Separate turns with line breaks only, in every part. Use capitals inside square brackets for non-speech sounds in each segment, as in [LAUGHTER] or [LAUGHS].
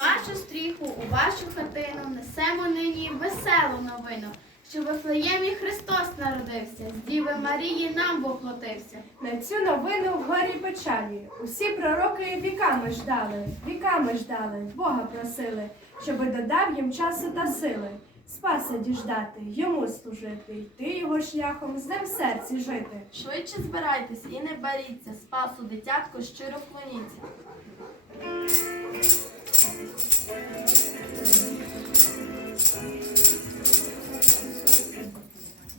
вашу стріху, у вашу хатину несемо нині веселу новину, що в Вифлеємі Христос народився, з Діви Марії нам Бог платився.
На цю новину в горі печалі. Усі пророки віками ждали, віками ждали, Бога просили, щоби додав їм часу та сили. Спаса діждати, йому служити, йти його шляхом, з ним в серці жити.
Швидше збирайтесь і не баріться, спасу дитятко щиро вклоніться.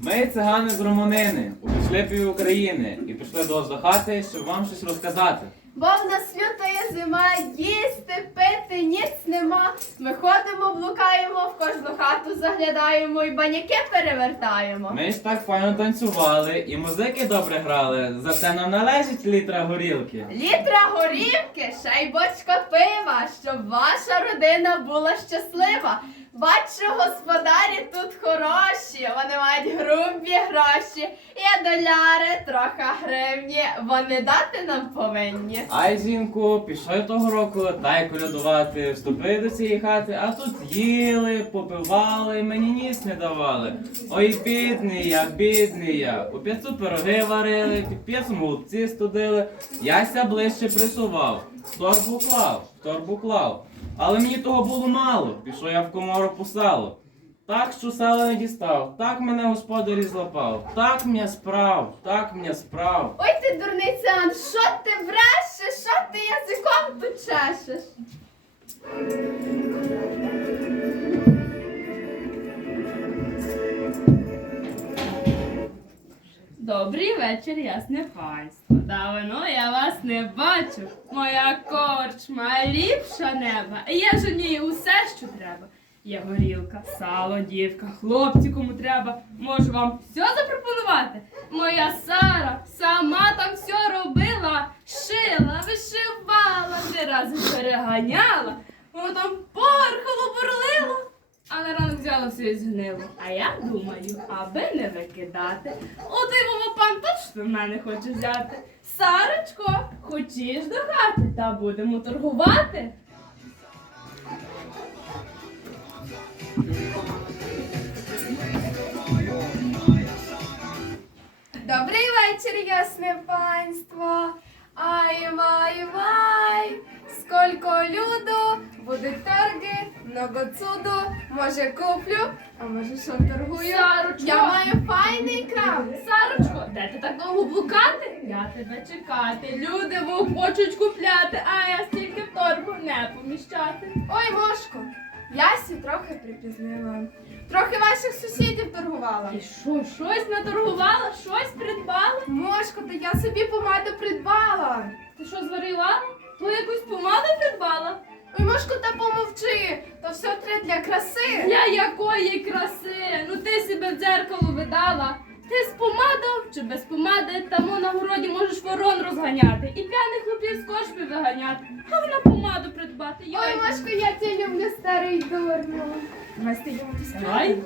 Ми цигани з Румунини, у пів України і пішли до вас до хати, щоб вам щось розказати.
Бо в нас лютає зима, їсти, пити, ніц нема. Ми ходимо, блукаємо, в кожну хату заглядаємо і баняки перевертаємо.
Ми ж так файно танцювали і музики добре грали, за це нам належить літра горілки.
Літра горівки, ще й бочка пива, щоб ваша родина була щаслива. Бачу, господарі тут хороші, вони мають грубі гроші. І доляри, трохи гривні, вони дати нам повинні.
Ай, жінку, пішли того року та й колядувати, вступили до цієї хати, а тут їли, попивали, мені ніс не давали. Ой, бідний я, бідний я. У п'яцу пироги варили, під п'єцом голубці студили. Яся ближче присував, в торбу клав, в торбу клав. Але мені того було мало, пішов я в комору по. Так, що сало не дістав, так мене господарі злапав, так м'я справ, так м'я справ.
Ой ти дурний Ан, що ти врешеш, що ти язиком тут чешеш?
Добрий вечір, ясне панство. Давно я вас не бачу. Моя корчма ліпша неба. Є ж у ній усе, що треба. Є горілка, сало, дівка, хлопці, кому треба. Можу вам все запропонувати. Моя Сара сама там все робила, шила, вишивала, не рази переганяла. Воно там порхало, бурлило. А на ранок взяла все і згнило. А я думаю, аби не викидати. І пан точно мене хоче взяти. Сарочко, хочеш до хати, та будемо торгувати.
Добрий вечір, ясне панство. Ай, вай, вай, сколько люду, будуть торги, много цуду. Може куплю, а може що торгую.
Сарочко!
Я маю файний крам.
Сарочко, де ти так довго блукати? Я тебе чекати. Люди вовк хочуть купляти, а я стільки в торбу не поміщати.
Ой, Мошко, Ясі трохи припізнила. Трохи ваших сусідів торгувала.
І що, щось наторгувала, щось придбала?
Мошко, та я собі помаду придбала.
Ти що зварила? То якусь помаду придбала?
Ой, Мошко, та помовчи, то все треба для краси.
Для якої краси? Ну ти себе в дзеркало видала. Ти з помадою чи без помади, тому на городі можеш ворон розганяти і п'яних хлопів з кошпи виганяти, а вона помаду придбати.
Ой,
Йой,
Мошко, я тебе люблю, старий дурню. Давай стаємо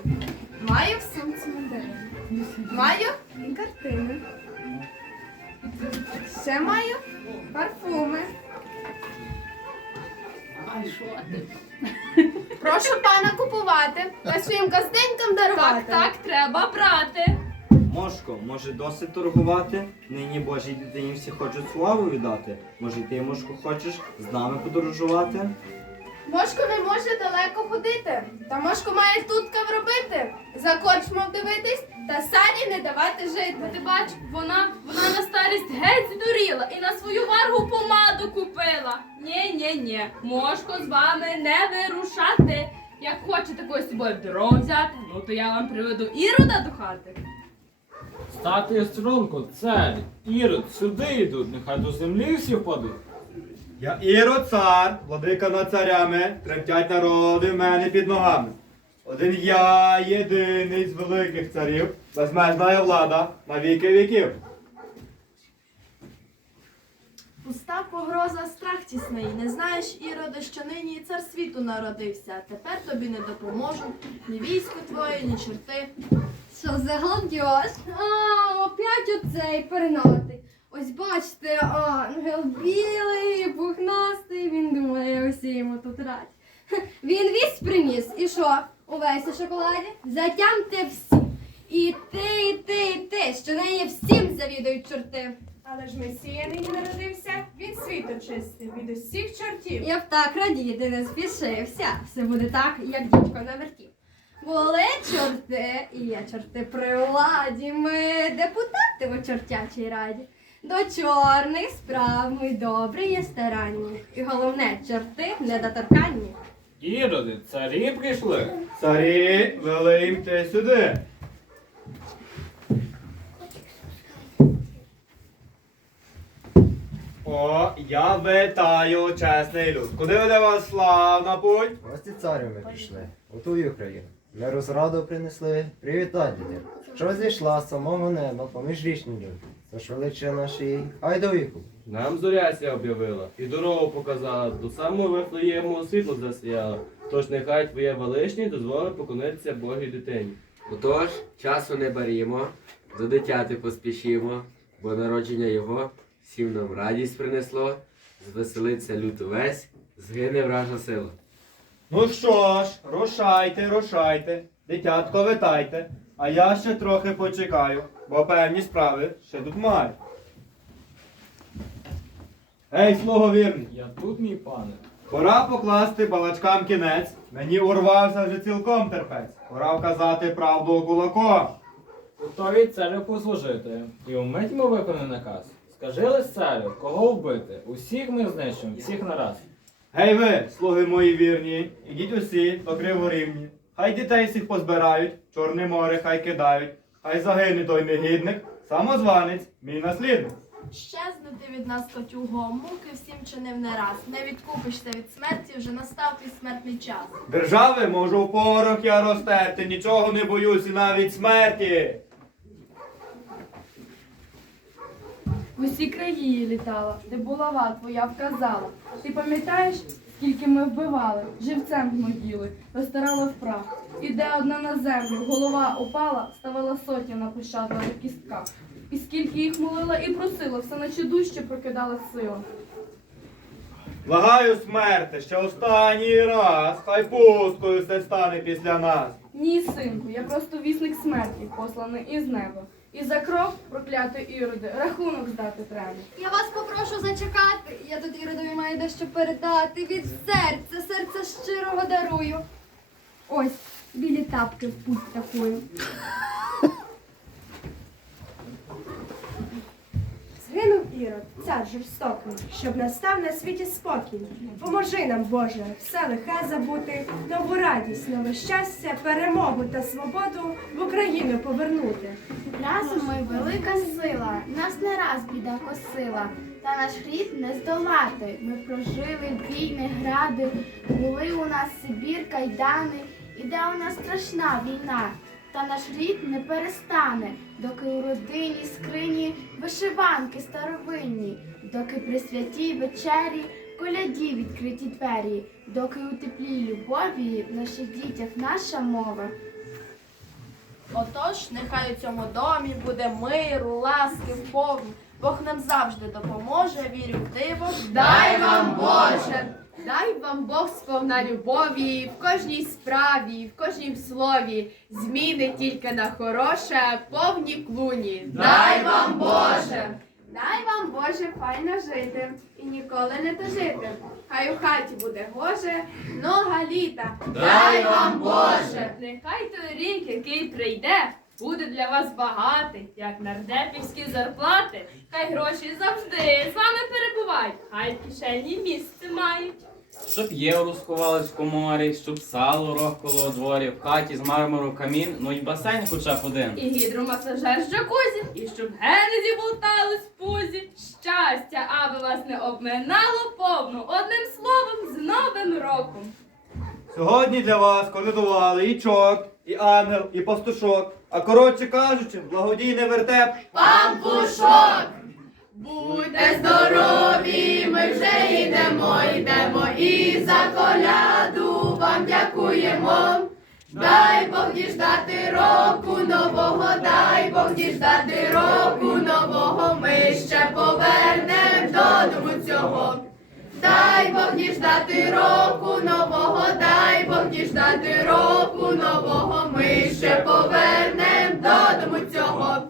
Маю в сумці мандарини. Маю і картини. Ще маю парфуми.
А що ти?
Прошу пана купувати та своїм гостинкам дарувати.
Так, так, треба брати.
Мошко, може досить торгувати? Нині Божій дитині всі хочуть славу віддати. Може, й ти, Мошко, хочеш з нами подорожувати?
Мошко не може далеко ходити, та мошко має тутка вробити. За корчмом дивитись та сані не давати жити.
Ти бач, вона, вона на старість геть здуріла і на свою варгу помаду купила. Ні, ні, ні, мошко з вами не вирушати. Як хочете когось з собою в дорогу взяти, ну то я вам приведу ірода до хати.
Стати струнку, цар, ірод, сюди йдуть, нехай до землі всі впадуть.
Я Ірод цар, владика над царями, тремтять народи в мене під ногами. Один я єдиний з великих царів, безмежна влада на віки віків.
Пуста погроза, страх тісний. Не знаєш, Іроде, що нині цар світу народився. Тепер тобі не допоможу ні військо твоє, ні чорти.
Що за гладіош? А, опять оцей пернатий. Ось бачите, ангел білий, пухнастий, він думає, усі йому тут рать. [LAUGHS] Він віз приніс. І що? Увесь у шоколаді? Затямте всі. І ти, і ти, і ти, що неї всім завідують чорти.
Але ж Месія нині народився, він світ очистив від усіх чортів.
Я б так радіти не спішився. Все буде так, як дідько навертів. Були чорти, і є чорти при владі. Ми депутати в чортячій раді. До чорних справ ми добрі є старанні. І головне, чорти недоторканні.
Іроди, царі прийшли.
Царі, вели їм те сюди. О, я вітаю, чесний люд. Куди веде вас славна путь?
Гості царю ми прийшли, у тую країну. Ми розраду принесли, привітати дітей, що зійшла з самого неба поміж річні люди. Тож величе нашій, хай до віку.
Нам зоряся об'явила і дорогу показала, до самого Вифлеєму світло засіяла. Тож нехай твоє величність дозволить поклонитися Божій дитині.
Отож, часу не барімо, до дитяти поспішімо, бо народження його всім нам радість принесло, звеселиться люд увесь, згине вража сила.
Ну що ж, рушайте, рушайте, дитятко витайте, а я ще трохи почекаю, бо певні справи ще тут маю. Ей, слуго вірний,
Я тут, мій пане.
пора покласти балачкам кінець. Мені урвався вже цілком терпець. Пора вказати правду кулаком.
Готові царю послужити. І умить ми виконай наказ. Скажи лиш кого вбити? Усіх ми знищимо, всіх нараз.
Гей ви, слуги мої вірні, ідіть усі до криворівні. Хай дітей всіх позбирають, Чорне море хай кидають, хай загине той негідник, самозванець, мій наслідник.
Щезнути від нас котюго, муки всім чинив не раз. Не відкупишся від смерті, вже настав твій смертний час.
Держави можу в порох я розтерти, нічого не боюсь і навіть смерті.
В усі краї літала, де булава твоя вказала. Ти пам'ятаєш, скільки ми вбивали, живцем гнобіли, розтирали в прах. І де одна на землю голова упала, ставала сотня на пощадливих кістках. І скільки їх молила і просила, все наче дужче прокидала сила.
Благаю смерти, ще останній раз, хай пусткою все стане після нас.
Ні, синку, я просто вісник смерті, посланий із неба. І за кров, проклятий іроди, рахунок здати треба.
Я вас попрошу зачекати. Я тут Іродові маю дещо передати від серця, серця щирого дарую. Ось, білі тапки в путь такою.
Ірод, цар жорстокий, щоб настав на світі спокій. Поможи нам, Боже, все лихе забути, нову радість, нове щастя, перемогу та свободу в Україну повернути.
Разом ми велика сила, нас не раз біда косила, та наш рід не здолати. Ми прожили війни, гради, були у нас Сибір, кайдани, іде у нас страшна війна. Та наш рід не перестане, доки у родині скрині вишиванки старовинні, доки при святій вечері коляді відкриті двері, доки у теплій любові в наших дітях наша мова.
Отож, нехай у цьому домі буде миру, ласки повні. Бог нам завжди допоможе, вірю в диво.
Дай вам Боже! Дай вам Бог сповна любові в кожній справі, в кожнім слові, зміни тільки на хороше, повні клуні. Дай вам Боже! Дай вам Боже файно жити і ніколи не тужити. Хай у хаті буде гоже, нога літа. Дай вам Боже!
Нехай той рік, який прийде, буде для вас багатий, як нардепівські зарплати. Хай гроші завжди з вами перебувають, хай в кишені місце мають.
Щоб євро сховались в коморі, щоб сало рохкало у дворі, в хаті з мармуру камін, ну й басейн хоча б один.
І гідромасажер з джакузі, і щоб генезі болтались в пузі. Щастя, аби вас не обминало повну, одним словом, з Новим роком.
Сьогодні для вас колядували і чорт, і ангел, і пастушок. А коротше кажучи, благодійний вертеп
Пампушок! Будьте здорові, ми вже йдемо, йдемо і за коляду вам дякуємо. Дай Бог діждати року нового, дай Бог діждати року нового, ми ще повернем додому цього. Дай Бог діждати року нового, дай діждати року нового, ми ще повернем додому цього.